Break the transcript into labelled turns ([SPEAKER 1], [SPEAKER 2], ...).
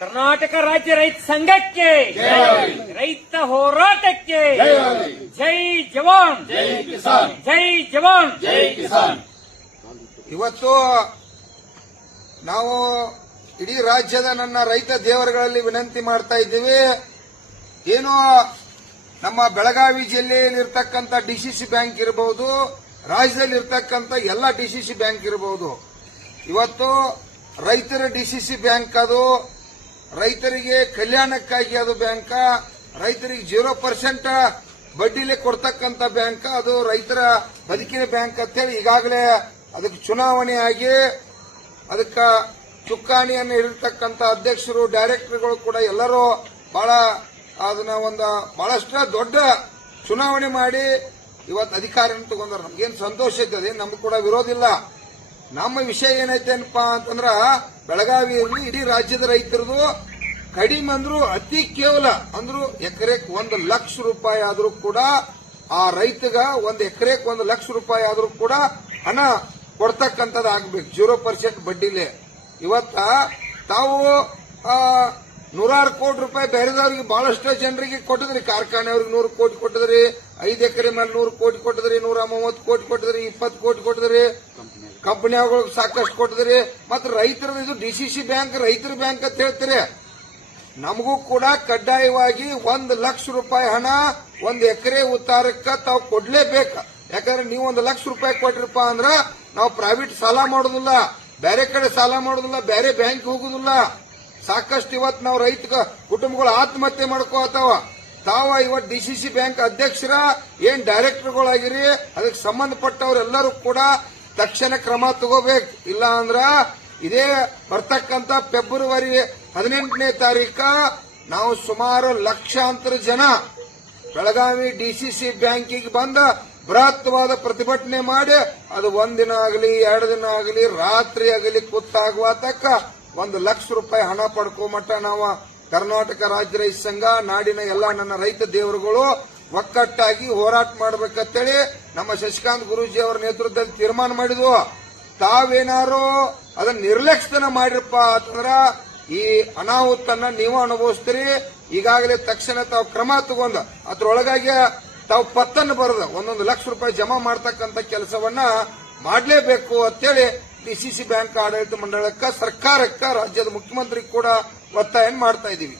[SPEAKER 1] ಕರ್ನಾಟಕ ರಾಜ್ಯ ರೈತ ಸಂಘಕ್ಕೆ ರೈತ ಹೋರಾಟಕ್ಕೆ ಜೈ ಜವಾನ್ ಜೈ ಜವಾನ್.
[SPEAKER 2] ಇವತ್ತು ನಾವು ಇಡೀ ರಾಜ್ಯದ ನನ್ನ ರೈತ ದೇವರುಗಳಲ್ಲಿ ವಿನಂತಿ ಮಾಡ್ತಾ ಇದ್ದೀವಿ. ಏನು ನಮ್ಮ ಬೆಳಗಾವಿ ಜಿಲ್ಲೆಯಲ್ಲಿರ್ತಕ್ಕಂಥ ಡಿಸಿಸಿ ಬ್ಯಾಂಕ್ ಇರಬಹುದು ರಾಜ್ಯದಲ್ಲಿ ಇರ್ತಕ್ಕಂಥ ಎಲ್ಲ ಡಿಸಿಸಿ ಬ್ಯಾಂಕ್ ಇರಬಹುದು ಇವತ್ತು ರೈತರ ಡಿಸಿಸಿ ಬ್ಯಾಂಕ್ ಅದು ರೈತರಿಗೆ ಕಲ್ಯಾಣಕ್ಕಾಗಿ ಅದು ಬ್ಯಾಂಕ, ರೈತರಿಗೆ ಜೀರೋ ಪರ್ಸೆಂಟ್ ಬಡ್ಡಿಲೆ ಕೊಡ್ತಕ್ಕಂಥ ಬ್ಯಾಂಕ್, ಅದು ರೈತರ ಬದುಕಿನ ಬ್ಯಾಂಕ್ ಅಂತೇಳಿ ಈಗಾಗಲೇ ಅದಕ್ಕೆ ಚುನಾವಣೆ ಆಗಿ ಅದಕ್ಕೆ ಚುಕ್ಕಾಣಿಯನ್ನು ಹಿಡಿರ್ತಕ್ಕಂಥ ಅಧ್ಯಕ್ಷರು, ಡೈರೆಕ್ಟರ್ಗಳು ಕೂಡ ಎಲ್ಲರೂ ಬಹಳ ಅದನ್ನ ಒಂದು ಬಹಳಷ್ಟು ದೊಡ್ಡ ಚುನಾವಣೆ ಮಾಡಿ ಇವತ್ತು ಅಧಿಕಾರ ತಗೊಂಡ್ರು ನಮ್ಗೇನು ಸಂತೋಷ ಇದ್ದದೆ ನಮ್ಗೆ ಕೂಡ ವಿರೋಧ ಇಲ್ಲ. ನಮ್ಮ ವಿಷಯ ಏನೈತೇನಪ್ಪ ಅಂತಂದ್ರ ಬೆಳಗಾವಿಯಲ್ಲಿ ಇಡೀ ರಾಜ್ಯದ ರೈತರದು ಕಡಿಮೆ ಅಂದ್ರು ಅತಿ ಕೇವಲ ಅಂದ್ರು ಎಕರೆಕ್ ಒಂದು ಲಕ್ಷ ರೂಪಾಯಿ ಆದರೂ ಕೂಡ ಆ ರೈತಗ ಒಂದು ಎಕರೆಕ್ ಒಂದು ಲಕ್ಷ ರೂಪಾಯಿ ಆದರೂ ಕೂಡ ಹಣ ಕೊಡ್ತಕ್ಕಂಥದ್ದು ಆಗ್ಬೇಕು. ಜೀರೋ ಪರ್ಸೆಂಟ್ ಬಡ್ಡಿಲೆ. ಇವತ್ತ ತಾವು ನೂರಾರು ಕೋಟಿ ರೂಪಾಯಿ ಬೇರೆದವ್ರಿಗೆ ಬಹಳಷ್ಟು ಜನರಿಗೆ ಕೊಟ್ಟಿದ್ರಿ. ಕಾರ್ಖಾನೆಯವ್ರಿಗೆ ನೂರು ಕೋಟಿ ಕೊಟ್ಟಿದ್ರಿ. ಐದು ಎಕರೆ ಮೇಲೆ ನೂರು ಕೋಟಿ ಕೊಟ್ಟಿದ್ರಿ. ನೂರ ಮೂವತ್ತು ಕೋಟಿ ಕೊಟ್ಟಿದ್ರಿ. ಇಪ್ಪತ್ತು ಕೋಟಿ ಕೊಟ್ಟಿದ್ರಿ. ಕಂಪನಿಗಳಿಗೆ ಸಾಕಷ್ಟು ಕೊಟ್ಟಿದ್ರಿ. ಮತ್ತು ರೈತರ ಇದು ಡಿಸಿಸಿ ಬ್ಯಾಂಕ್, ರೈತರ ಬ್ಯಾಂಕ್ ಅಂತ ಹೇಳ್ತೀರಿ. ನಮಗೂ ಕೂಡ ಕಡ್ಡಾಯವಾಗಿ ಒಂದು ಲಕ್ಷ ರೂಪಾಯಿ ಹಣ, ಒಂದು ಎಕರೆ ಉತ್ತಾರಕ್ಕೆ ತಾವು ಕೊಡ್ಲೇಬೇಕು. ಯಾಕಂದ್ರೆ ನೀವು ಒಂದು ಲಕ್ಷ ರೂಪಾಯಿ ಕೊಟ್ಟಿರಪ್ಪ ಅಂದ್ರೆ ನಾವು ಪ್ರೈವೇಟ್ ಸಾಲ ಮಾಡೋದಿಲ್ಲ ಬೇರೆ ಕಡೆ ಸಾಲ ಮಾಡೋದಿಲ್ಲ ಬೇರೆ ಬ್ಯಾಂಕ್ ಹೋಗುದಿಲ್ಲ. ಸಾಕಷ್ಟು ಇವತ್ತು ನಾವು ರೈತ ಕುಟುಂಬಗಳು ಆತ್ಮಹತ್ಯೆ ಮಾಡ್ಕೋತಾವ ತಾವ ಇವತ್ತು ಡಿಸಿಸಿ ಬ್ಯಾಂಕ್ ಅಧ್ಯಕ್ಷರ, ಏನ್ ಡೈರೆಕ್ಟರ್ಗಳಾಗಿರಿ ಅದಕ್ಕೆ ಸಂಬಂಧಪಟ್ಟವರೆಲ್ಲರೂ ಕೂಡ ತಕ್ಷಣ ಕ್ರಮ ತಗೋಬೇಕು. ಇಲ್ಲ ಅಂದ್ರ ಇದೇ ಬರ್ತಕ್ಕಂತ ಫೆಬ್ರವರಿ ಹದಿನೆಂಟನೇ ತಾರೀಕ ನಾವು ಸುಮಾರು ಲಕ್ಷಾಂತರ ಜನ ಬೆಳಗಾವಿ ಡಿಸಿಸಿ ಬ್ಯಾಂಕಿಗೆ ಬಂದ ಬೃಹತ್ವಾದ ಪ್ರತಿಭಟನೆ ಮಾಡಿ ಅದು ಒಂದಿನ ಆಗಲಿ, ಎರಡು ದಿನ ಆಗಲಿ, ರಾತ್ರಿ ಆಗಲಿ ಕುತ್ತಾಗುವ ತಕ್ಕ ಒಂದು ಲಕ್ಷ ರೂಪಾಯಿ ಹಣ ಪಡ್ಕೊಂಮಟ್ಟ ನಾವು ಕರ್ನಾಟಕ ರಾಜ್ಯ ರೈತ ಸಂಘ, ನಾಡಿನ ಎಲ್ಲ ನನ್ನ ರೈತ ದೇವರುಗಳು ಒಕ್ಕಟ್ಟಾಗಿ ಹೋರಾಟ ಮಾಡಬೇಕಂತೇಳಿ ನಮ್ಮ ಶಶಿಕಾಂತ್ ಗುರೂಜಿ ಅವರ ನೇತೃತ್ವದಲ್ಲಿ ತೀರ್ಮಾನ ಮಾಡಿದ್ವು. ತಾವೇನಾರು ಅದನ್ನ ನಿರ್ಲಕ್ಷ್ಯನ ಮಾಡಿರಪ್ಪ ಅಂತಂದ್ರ ಈ ಅನಾಹುತನ್ನ ನೀವು ಅನುಭವಿಸ್ತೀರಿ. ಈಗಾಗಲೇ ತಕ್ಷಣ ತಾವು ಕ್ರಮ ತಗೊಂಡ, ಅದ್ರೊಳಗಾಗಿ ತಾವು ಪತ್ತನ್ನು ಬರೆದ ಒಂದೊಂದು ಲಕ್ಷ ರೂಪಾಯಿ ಜಮಾ ಮಾಡ್ತಕ್ಕಂಥ ಕೆಲಸವನ್ನ ಮಾಡಲೇಬೇಕು ಅಂತೇಳಿ ಡಿಸಿಸಿ ಬ್ಯಾಂಕ್ ಆಡಳಿತ ಮಂಡಳಕ್ಕ ಸರ್ಕಾರಕ್ಕ ರಾಜ್ಯದ ಮುಖ್ಯಮಂತ್ರಿ ಕೂಡ ಒತ್ತಾಯ ಮಾಡ್ತಾ ಇದೀವಿ